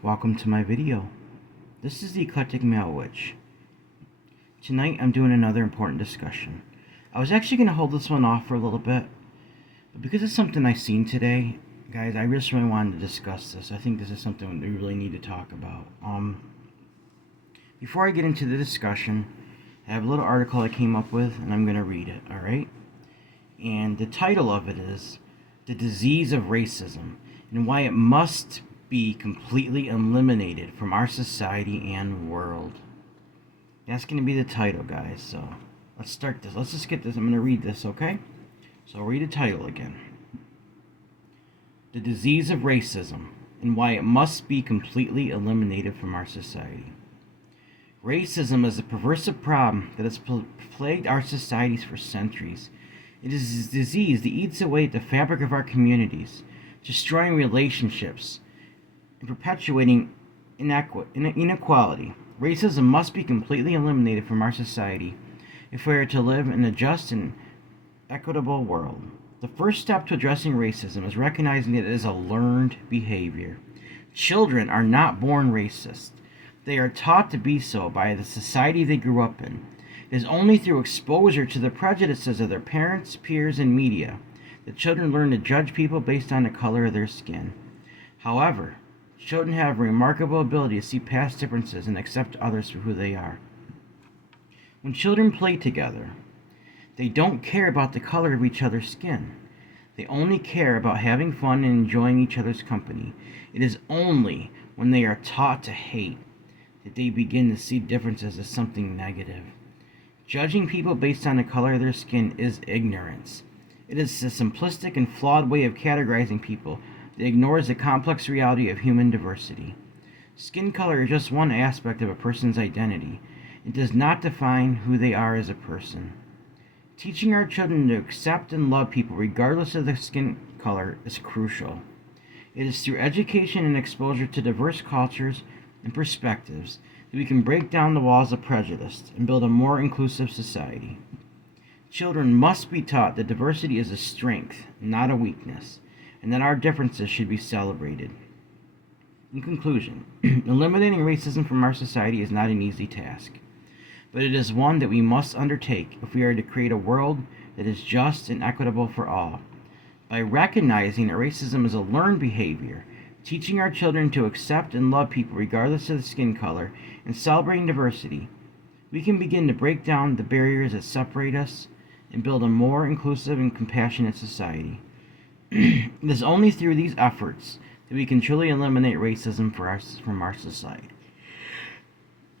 welcome to my video. This is the Eclectic Male Witch. Tonight I'm doing another important discussion. I was actually going to hold this one off for a little bit, but because it's something I seen today, guys, I just really wanted to discuss this. I think this is something we really need to talk about. Before I get into the discussion, I have a little article I came up with, and I'm going to read it, alright? And the title of it is The Disease of Racism and Why It Must Be Completely Eliminated from Our Society and World. That's going to be the title, guys. So let's start this. Let's just get this. I'm going to read this, okay? So I'll read the title again. The Disease of Racism and Why It Must Be Completely Eliminated from Our Society. Racism is a pervasive problem that has plagued our societies for centuries. It is a disease that eats away at the fabric of our communities, destroying relationships and perpetuating inequality. Racism must be completely eliminated from our society if we are to live in a just and equitable world. The first step to addressing racism is recognizing that it is a learned behavior. Children are not born racist. They are taught to be so by the society they grew up in. It is only through exposure to the prejudices of their parents, peers, and media that children learn to judge people based on the color of their skin. However, children have a remarkable ability to see past differences and accept others for who they are. When children play together, they don't care about the color of each other's skin. They only care about having fun and enjoying each other's company. It is only when they are taught to hate that they begin to see differences as something negative. Judging people based on the color of their skin is ignorance. It is a simplistic and flawed way of categorizing people that ignores the complex reality of human diversity. Skin color is just one aspect of a person's identity. It does not define who they are as a person. Teaching our children to accept and love people regardless of their skin color is crucial. It is through education and exposure to diverse cultures and perspectives that we can break down the walls of prejudice and build a more inclusive society. Children must be taught that diversity is a strength, not a weakness, and that our differences should be celebrated. In conclusion, eliminating racism from our society is not an easy task, but it is one that we must undertake if we are to create a world that is just and equitable for all. By recognizing that racism is a learned behavior, teaching our children to accept and love people regardless of the skin color, and celebrating diversity, we can begin to break down the barriers that separate us and build a more inclusive and compassionate society. It is only through these efforts that we can truly eliminate racism from our society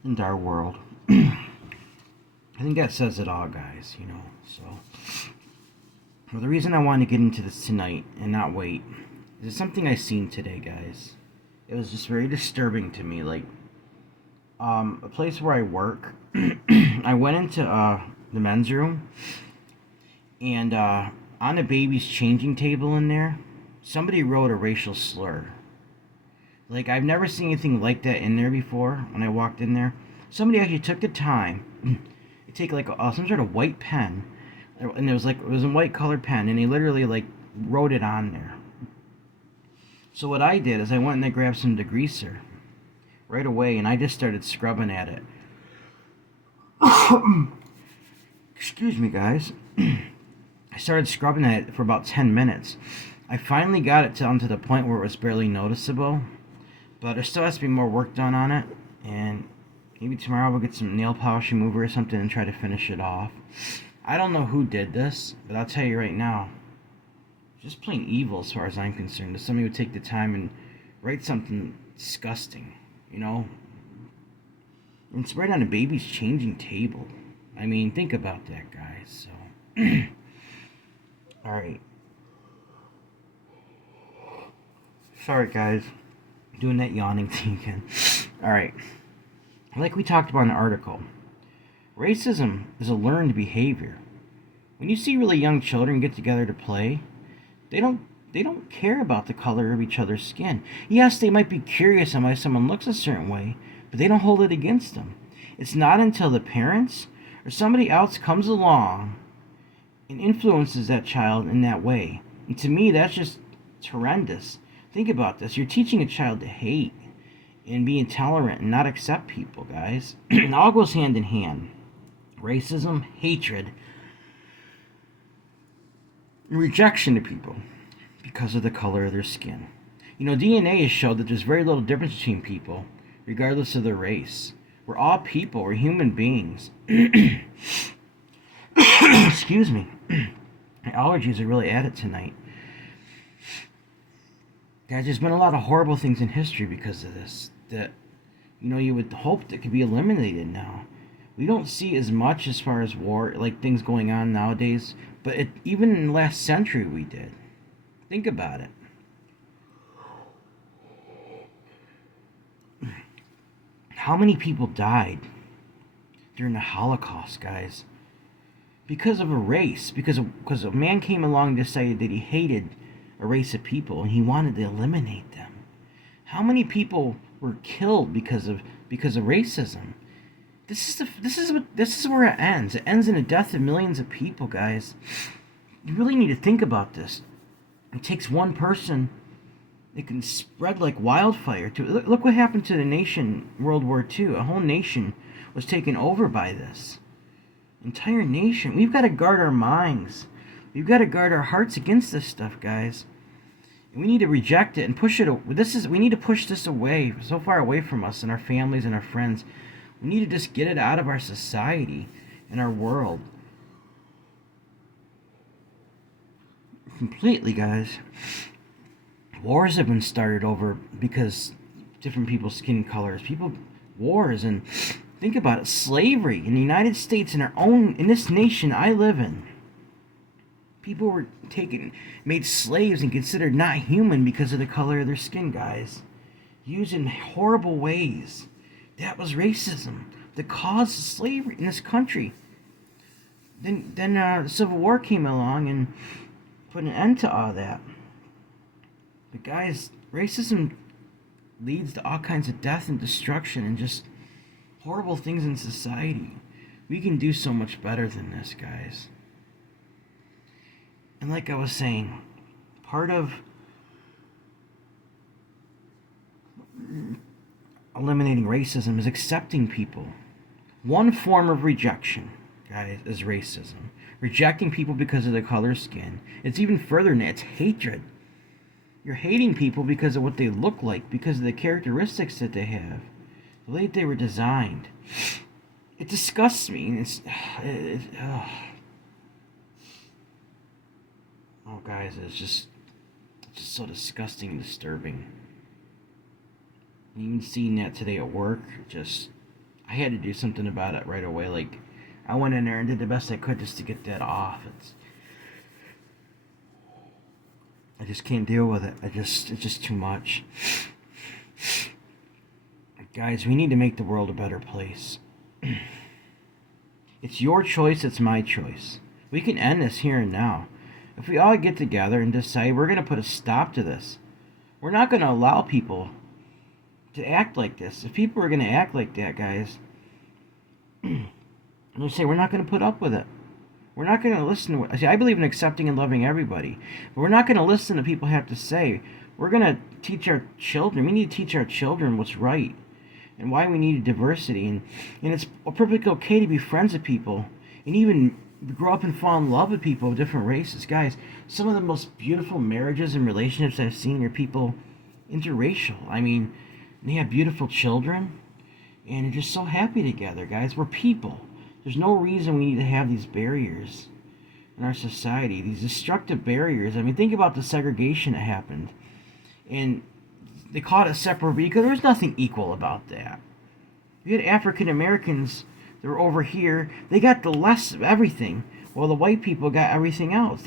and our world. I think that says it all, guys, So, well, the reason I wanted to get into this tonight and not wait is something I seen today, guys. It was just very disturbing to me. Like, a place where I work, I went into the men's room, and on a baby's changing table in there, somebody wrote a racial slur. Like, I've never seen anything like that in there before. When I walked in there, somebody actually took the time to take like some sort of white pen, and it was a white colored pen, and they literally like wrote it on there. So what I did is I went and I grabbed some degreaser right away, and I just started scrubbing at it. Excuse me, guys. I started scrubbing at it for about 10 minutes. I finally got it down to the point where it was barely noticeable, but there still has to be more work done on it, and maybe tomorrow we'll get some nail polish remover or something and try to finish it off. I don't know who did this, but I'll tell you right now, just plain evil as far as I'm concerned, that somebody would take the time and write something disgusting, And it's right on a baby's changing table. I mean, think about that, guys. So, alright. Sorry, guys. Doing that yawning thing again. Alright. Like we talked about in the article, racism is a learned behavior. When you see really young children get together to play, they don't care about the color of each other's skin. Yes, they might be curious on why someone looks a certain way, but they don't hold it against them. It's not until the parents or somebody else comes along and influences that child in that way. And to me, that's just horrendous. Think about this. You're teaching a child to hate. and be intolerant and not accept people, guys. It all goes hand in hand. Racism, hatred, and rejection of people because of the color of their skin. You know, DNA has showed that there's very little difference between people, regardless of their race. We're all people. We're human beings. Excuse me. My allergies are really at it tonight. Guys, there's been a lot of horrible things in history because of this that, you know, you would hope that could be eliminated now. We don't see as much as far as war, like things going on nowadays, but even in the last century we did. Think about it. How many people died during the Holocaust, guys? Because of a race, because a man came along and decided that he hated a race of people and he wanted to eliminate them. How many people were killed because of racism? This is where it ends. It ends in the death of millions of people, guys. You really need to think about this. It takes one person. It can spread like wildfire. Look what happened to the nation, World War II. A whole nation was taken over by this. Entire nation. We've got to guard our minds. We've got to guard our hearts against this stuff, guys. And we need to reject it and push it. We need to push this away, so far away from us and our families and our friends. We need to just get it out of our society and our world. Completely, guys. Wars have been started over because different people's skin colors. Wars, and think about it. Slavery in the United States, in this nation I live in. People were made slaves and considered not human because of the color of their skin, guys. Used in horrible ways. That was racism. The cause of slavery in this country. Then the Civil War came along and put an end to all that. But guys, racism leads to all kinds of death and destruction and just horrible things in society. We can do so much better than this, guys. And like I was saying, part of eliminating racism is accepting people. One form of rejection, guys, is racism. Rejecting people because of their color of skin. It's even further than that. It's hatred. You're hating people because of what they look like, because of the characteristics that they have, the way they were designed. It disgusts me. Oh, guys, it's just so disgusting and disturbing. And even seeing that today at work, I had to do something about it right away. Like, I went in there and did the best I could just to get that off. I just can't deal with it. It's just too much. Guys, we need to make the world a better place. It's your choice, it's my choice. We can end this here and now. If we all get together and decide we're going to put a stop to this, we're not going to allow people to act like this. If people are going to act like that, guys, they'll say we're not going to put up with it. We're not going to listen to I believe in accepting and loving everybody, but we're not going to listen to people have to say. We're going to teach our children. We need to teach our children what's right and why we need diversity. And it's perfectly okay to be friends with people and even grow up and fall in love with people of different races. Guys, some of the most beautiful marriages and relationships I've seen are people interracial. I mean, they have beautiful children and they're just so happy together, guys. We're people. There's no reason we need to have these barriers in our society, these destructive barriers. I mean, think about the segregation that happened. And they called it separate because there was nothing equal about that. You had African Americans that were over here. They got the less of everything, while the white people got everything else.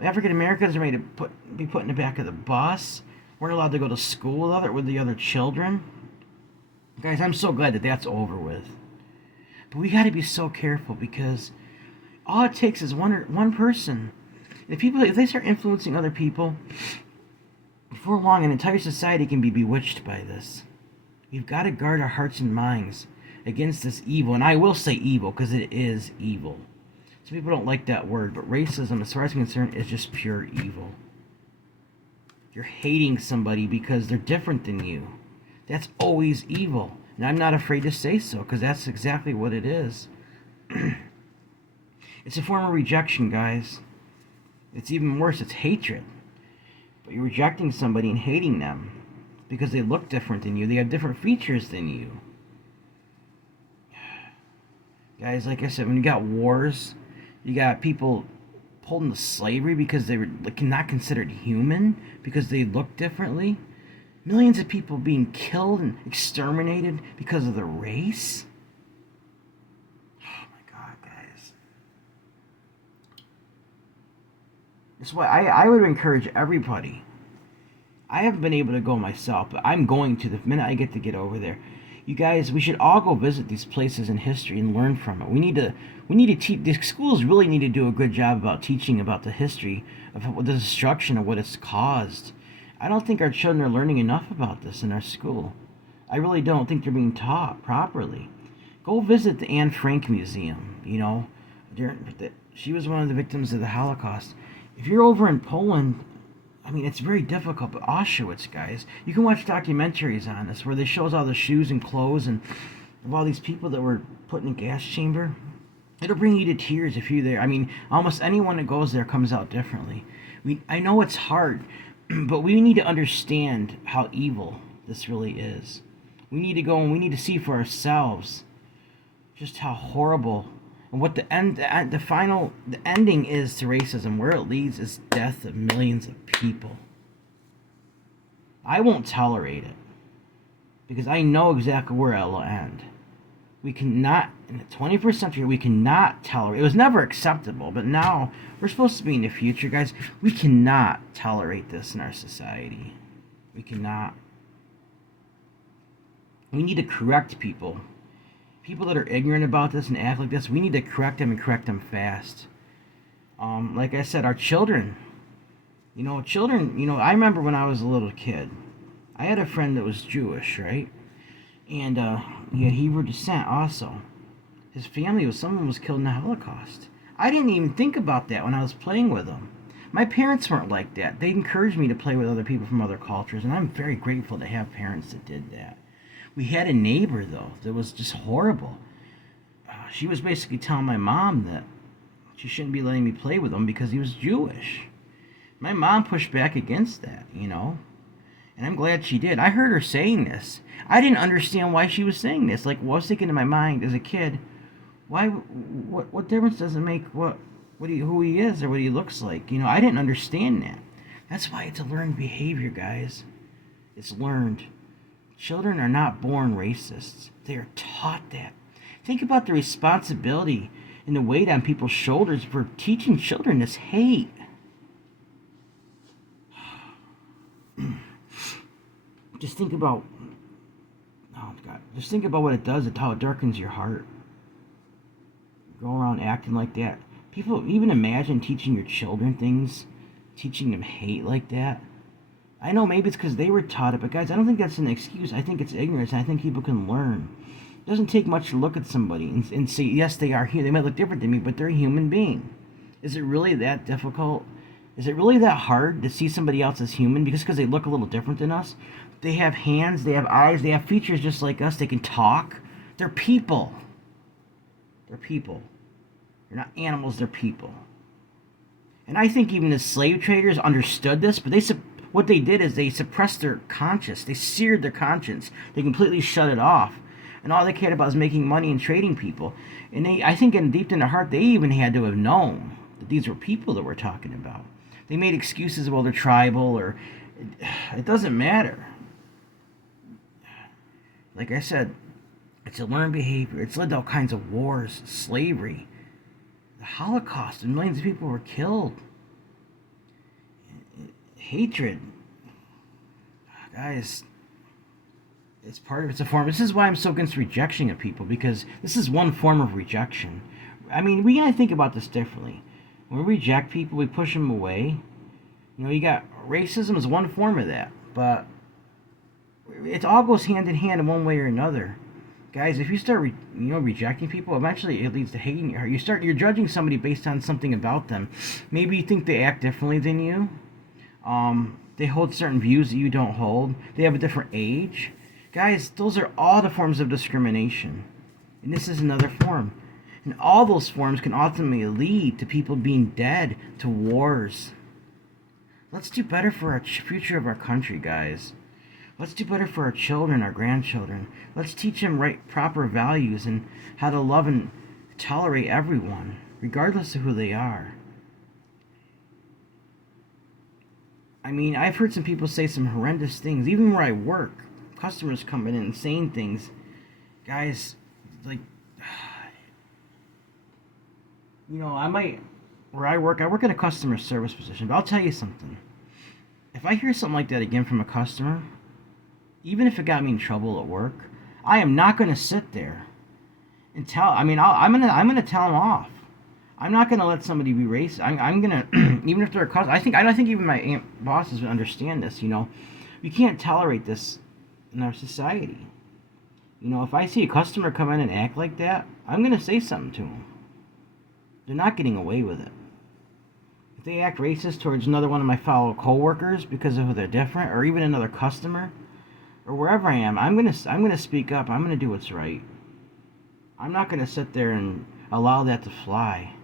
African Americans are made to be put in the back of the bus. Weren't allowed to go to school with the other children. Guys, I'm so glad that that's over with. But we got to be so careful because all it takes is one person. If they start influencing other people, before long, an entire society can be bewitched by this. We've got to guard our hearts and minds against this evil. And I will say evil because it is evil. Some people don't like that word, but racism, as far as I'm concerned, is just pure evil. You're hating somebody because they're different than you. That's always evil. And I'm not afraid to say so, because that's exactly what it is. It's a form of rejection, guys. It's even worse, it's hatred. But you're rejecting somebody and hating them because they look different than you. They have different features than you. Guys, like I said, when you got wars, you got people pulled into slavery because they were not considered human, because they look differently. Millions of people being killed and exterminated because of their race. Oh my God, guys. That's why I would encourage everybody. I haven't been able to go myself, but I'm going to the minute I get over there. You guys, we should all go visit these places in history and learn from it. We need to teach. The schools really need to do a good job about teaching about the history of the destruction of what it's caused. I don't think our children are learning enough about this in our school. I really don't think they're being taught properly. Go visit the Anne Frank Museum. You know, she was one of the victims of the Holocaust. If you're over in Poland, I mean, it's very difficult, but Auschwitz, guys, you can watch documentaries on this where they shows all the shoes and clothes and of all these people that were put in a gas chamber. It'll bring you to tears if you're there. I mean, almost anyone that goes there comes out differently. I know it's hard, but we need to understand how evil this really is. We need to go and we need to see for ourselves just how horrible and what the ending is to racism. Where it leads is death of millions of people. I won't tolerate it because I know exactly where it will end. We cannot, in the 21st century, we cannot tolerate. It was never acceptable, but now we're supposed to be in the future, guys. We cannot tolerate this in our society. We cannot. We need to correct people. People that are ignorant about this and act like this, we need to correct them and correct them fast. Like I said, our children. I remember when I was a little kid, I had a friend that was Jewish, right? And he had Hebrew descent also. His family someone was killed in the Holocaust. I didn't even think about that when I was playing with him. My parents weren't like that. They encouraged me to play with other people from other cultures, and I'm very grateful to have parents that did that. We had a neighbor, though, that was just horrible. She was basically telling my mom that she shouldn't be letting me play with him because he was Jewish. My mom pushed back against that, and I'm glad she did. I heard her saying this. I didn't understand why she was saying this. Like, what I was thinking in my mind as a kid, what difference does it make who he is or what he looks like? I didn't understand that. That's why it's a learned behavior, guys. It's learned. Children are not born racists. They are taught that. Think about the responsibility and the weight on people's shoulders for teaching children this hate. Just think about what it does, how it darkens your heart. Go around acting like that. People even imagine teaching your children things, teaching them hate like that. I know maybe it's because they were taught it, but guys, I don't think that's an excuse. I think it's ignorance, and I think people can learn. It doesn't take much to look at somebody and say, yes, they are here. They might look different than me, but they're a human being. Is it really that difficult? Is it really that hard to see somebody else as human because they look a little different than us? They have hands, they have eyes, they have features just like us. They can talk. They're people. They're people. They're not animals, they're people. And I think even the slave traders understood this, but what they did is they suppressed their conscience. They seared their conscience. They completely shut it off. And all they cared about was making money and trading people. And I think deep in their heart, they even had to have known that these were people that we're talking about. They made excuses, well, they're tribal, or it doesn't matter. Like I said, it's a learned behavior. It's led to all kinds of wars, slavery, the Holocaust, and millions of people were killed. Hatred. Guys, it's a form. This is why I'm so against rejection of people, because this is one form of rejection. I mean, we gotta think about this differently. When we reject people, we push them away. You got racism is one form of that, but it all goes hand in hand in one way or another. Guys, if you start rejecting people, eventually it leads to hating you. You're judging somebody based on something about them. Maybe you think they act differently than you. They hold certain views that you don't hold. They have a different age. Guys, those are all the forms of discrimination. And this is another form. And all those forms can ultimately lead to people being dead, to wars. Let's do better for our future of our country, guys. Let's do better for our children, our grandchildren. Let's teach them proper values and how to love and tolerate everyone, regardless of who they are. I mean, I've heard some people say some horrendous things, even where I work. Customers coming in and saying things. Guys, like, where I work in a customer service position, but I'll tell you something. If I hear something like that again from a customer, even if it got me in trouble at work, I am not going to sit there and tell. I mean, I'm gonna tell them off. I'm not gonna let somebody be racist. I'm gonna, even if they're a customer. I don't think even my bosses would understand this. We can't tolerate this in our society. If I see a customer come in and act like that, I'm gonna say something to them. They're not getting away with it. If they act racist towards another one of my fellow coworkers because of who they're different, or even another customer, or wherever I am, I'm gonna speak up. I'm gonna do what's right. I'm not gonna sit there and allow that to fly.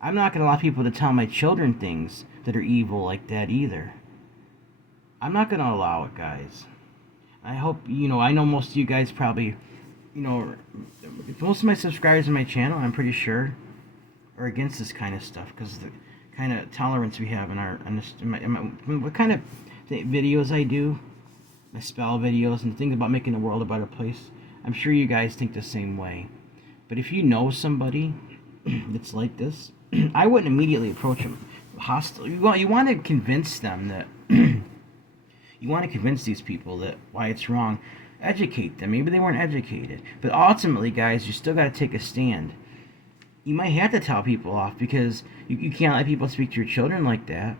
I'm not gonna allow people to tell my children things that are evil like that either. I'm not gonna allow it, guys. I hope I know most of you guys probably, most of my subscribers on my channel, I'm pretty sure, are against this kind of stuff because the kind of tolerance we have what kind of videos I do, my spell videos and things about making the world a better place. I'm sure you guys think the same way. But if you know somebody that's like this, I wouldn't immediately approach them hostile. You want to convince them that you want to convince these people that why it's wrong. Educate them. Maybe they weren't educated. But ultimately, guys, you still got to take a stand. You might have to tell people off because you can't let people speak to your children like that.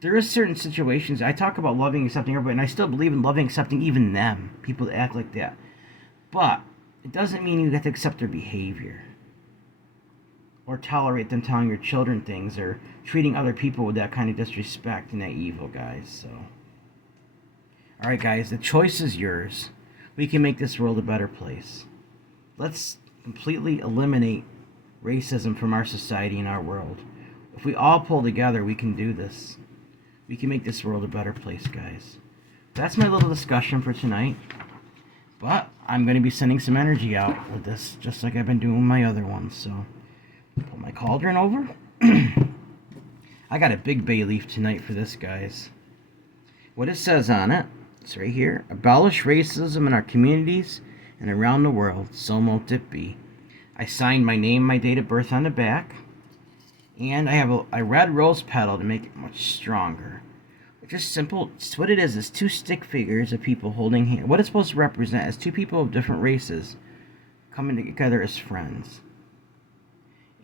There are certain situations. I talk about loving, accepting everybody, and I still believe in loving, accepting even them, people that act like that. But it doesn't mean you have to accept their behavior or tolerate them telling your children things or treating other people with that kind of disrespect and that evil, guys. So, all right, guys, the choice is yours. We can make this world a better place. Let's completely eliminate racism from our society and our world. If we all pull together, we can do this. We can make this world a better place, guys. That's my little discussion for tonight. But I'm going to be sending some energy out with this, just like I've been doing my other ones. So, put my cauldron over. I got a big bay leaf tonight for this, guys. What it says on it, it's right here. Abolish racism in our communities and around the world. So mote it be. I signed my name, my date of birth on the back. And I have a red rose petal to make it much stronger. Just simple. It's what it is two stick figures of people holding hands. What it's supposed to represent is two people of different races coming together as friends.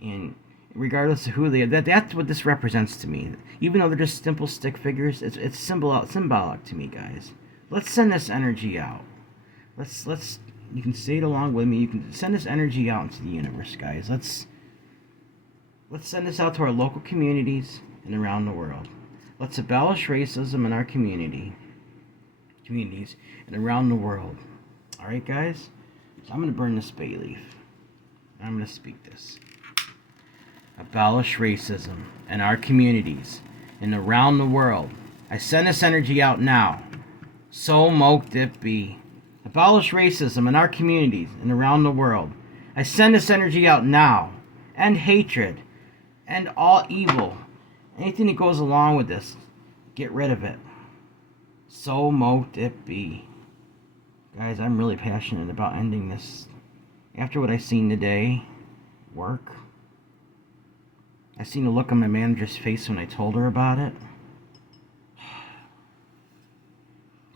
And regardless of who they are, that's what this represents to me. Even though they're just simple stick figures, it's symbolic to me, guys. Let's send this energy out. Let's. You can say it along with me. You can send this energy out into the universe, guys. Let's send this out to our local communities and around the world. Let's abolish racism in our communities and around the world. All right, guys? So I'm going to burn this bay leaf. I'm going to speak this. Abolish racism in our communities and around the world. I send this energy out now. So mote it be. Abolish racism in our communities and around the world. I send this energy out now. End hatred. End all evil. Anything that goes along with this, get rid of it. So mote it be. Guys, I'm really passionate about ending this. After what I seen today, work. I seen the look on my manager's face when I told her about it.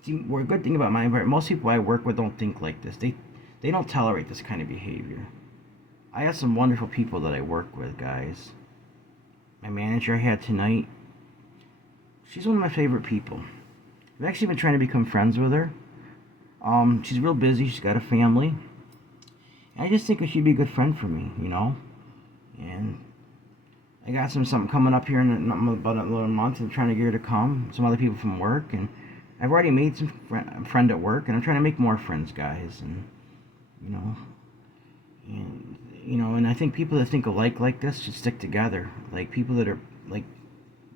See, a good thing about my environment, most people I work with don't think like this. They don't tolerate this kind of behavior. I have some wonderful people that I work with, guys. My manager I had tonight, she's one of my favorite people. I've actually been trying to become friends with her. She's real busy. She's got a family. And I just think she'd be a good friend for me, And I got something coming up here in about a little month. I'm trying to get her to come. Some other people from work, and I've already made some friend at work, and I'm trying to make more friends, guys. And you know, and I think people that think alike like this should stick together. Like people that are like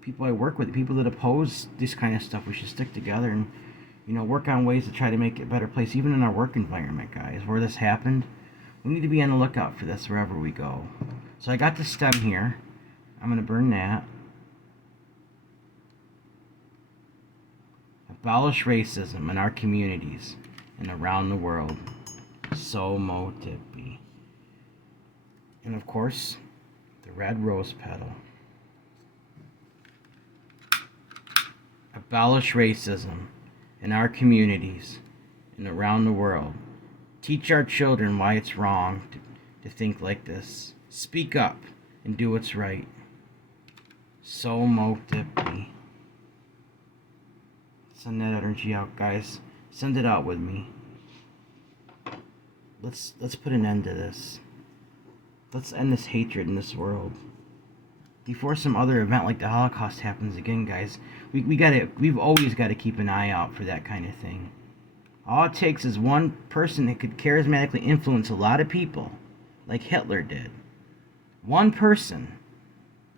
people I work with, people that oppose this kind of stuff, we should stick together and work on ways to try to make it a better place, even in our work environment, guys. Where this happened, we need to be on the lookout for this wherever we go. So I got the stem here. I'm gonna burn that. Abolish racism in our communities and around the world. So motivi. And of course, the red rose petal. Abolish racism in our communities and around the world. Teach our children why it's wrong to think like this. Speak up and do what's right. So motivi. Send that energy out, guys. Send it out with me. Let's put an end to this. Let's end this hatred in this world. Before some other event like the Holocaust happens again, guys, we've always got to keep an eye out for that kind of thing. All it takes is one person that could charismatically influence a lot of people, like Hitler did. One person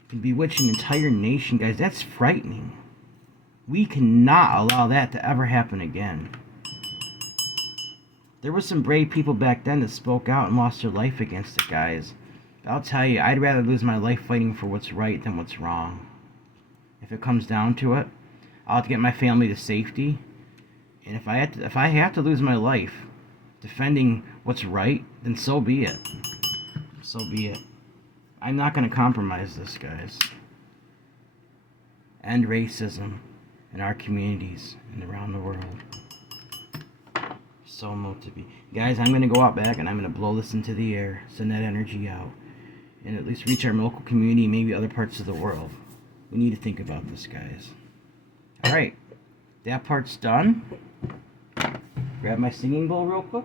can bewitch an entire nation, guys. That's frightening. We cannot allow that to ever happen again. There were some brave people back then that spoke out and lost their life against it, guys. I'll tell you, I'd rather lose my life fighting for what's right than what's wrong. If it comes down to it, I'll have to get my family to safety. And if I have to lose my life defending what's right, then so be it. So be it. I'm not going to compromise this, guys. End racism in our communities and around the world. So motivated. Guys, I'm going to go out back and I'm going to blow this into the air. Send that energy out. And at least reach our local community, maybe other parts of the world. We need to think about this, guys. Alright. That part's done. Grab my singing bowl real quick.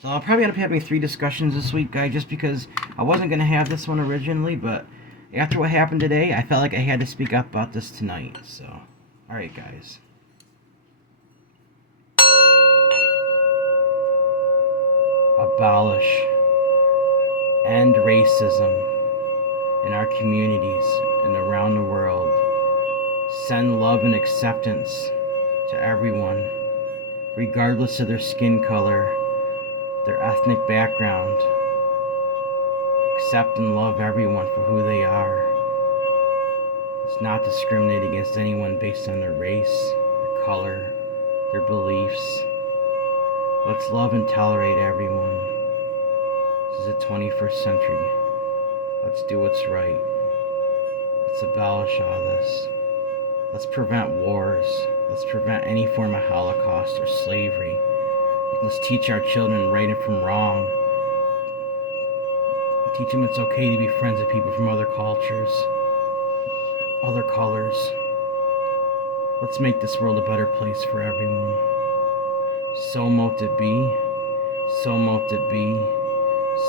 So I'll probably end up having 3 discussions this week, guys, just because I wasn't going to have this one originally, but after what happened today, I felt like I had to speak up about this tonight. So, alright, guys. Abolish. End racism in our communities and around the world. Send love and acceptance to everyone, regardless of their skin color, their ethnic background. Accept and love everyone for who they are. Let's not discriminate against anyone based on their race, their color, their beliefs. Let's love and tolerate everyone. This is the 21st century. Let's do what's right. Let's abolish all this. Let's prevent wars. Let's prevent any form of Holocaust or slavery. Let's teach our children right and from wrong. Teach them it's okay to be friends with people from other cultures, other colors. Let's make this world a better place for everyone. So mote it be. So mote it be.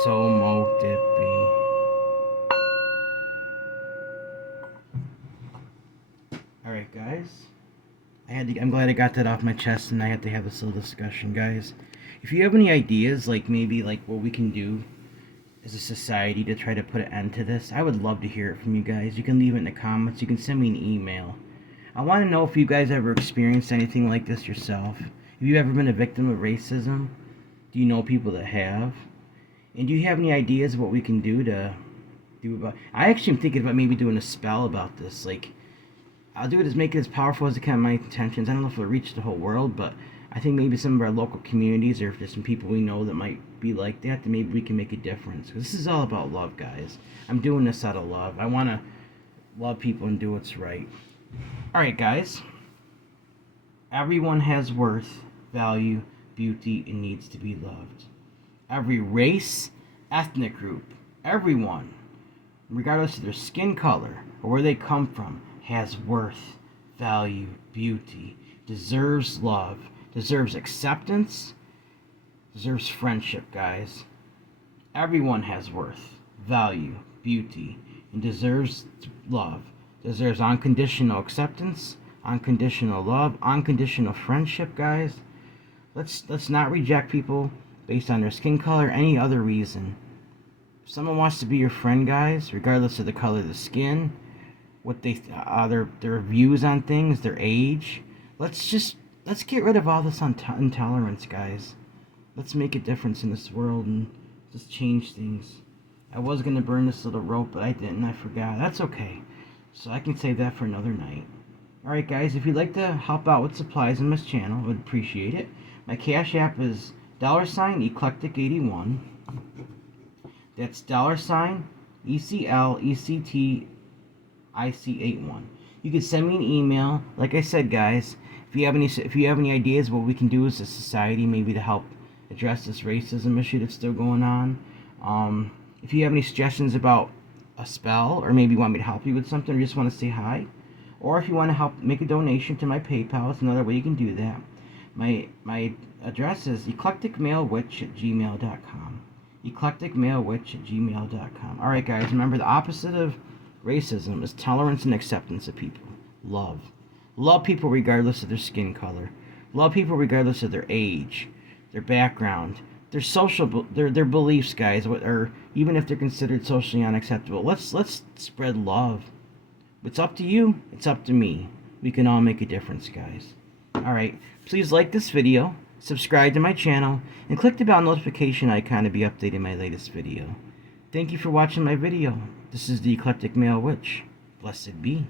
So mote it be. Alright, guys. I'm glad I got that off my chest and I had to have this little discussion, guys. If you have any ideas, maybe what we can do as a society to try to put an end to this, I would love to hear it from you guys. You can leave it in the comments. You can send me an email. I want to know if you guys ever experienced anything like this yourself. Have you ever been a victim of racism? Do you know people that have? And do you have any ideas of what we can do to do about it? I actually am thinking about maybe doing a spell about this. I'll do it as make it as powerful as I can. My intentions. I don't know if it'll reach the whole world, but I think maybe some of our local communities, or if there's some people we know that might be like that, then maybe we can make a difference. Because this is all about love, guys. I'm doing this out of love. I want to love people and do what's right. Alright, guys. Everyone has worth, value, beauty, and needs to be loved. Every race, ethnic group, everyone, regardless of their skin color or where they come from, has worth, value, beauty, deserves love, deserves acceptance, deserves friendship, guys. Everyone has worth, value, beauty, and deserves love, deserves unconditional acceptance, unconditional love, unconditional friendship, guys. Let's not reject people based on their skin color or any other reason. If someone wants to be your friend, guys, regardless of the color of the skin, what their views on things, their age, let's get rid of all this intolerance, guys. Let's make a difference in this world and just change things. I was gonna burn this little rope, but I didn't. I forgot. That's okay. So I can save that for another night. Alright, guys, if you'd like to help out with supplies on this channel, I would appreciate it. My Cash App is $Eclectic81. That's $ECLECTIC81. You can send me an email. Like I said, guys, if you have any ideas what we can do as a society, maybe to help address this racism issue that's still going on. If you have any suggestions about a spell, or maybe you want me to help you with something, or just want to say hi, or if you want to help make a donation to my PayPal, it's another way you can do that. My address is eclecticmalewitch@gmail.com. eclecticmalewitch@gmail.com. Alright, guys, remember the opposite of racism is tolerance and acceptance of people. Love. Love people regardless of their skin color. Love people regardless of their age, their background, their their beliefs, guys, or even if they're considered socially unacceptable. Let's spread love. It's up to you. It's up to me. We can all make a difference, guys. Alright, please like this video, subscribe to my channel, and click the bell notification icon to be updated on my latest video. Thank you for watching my video. This is the Eclectic Male Witch. Blessed be.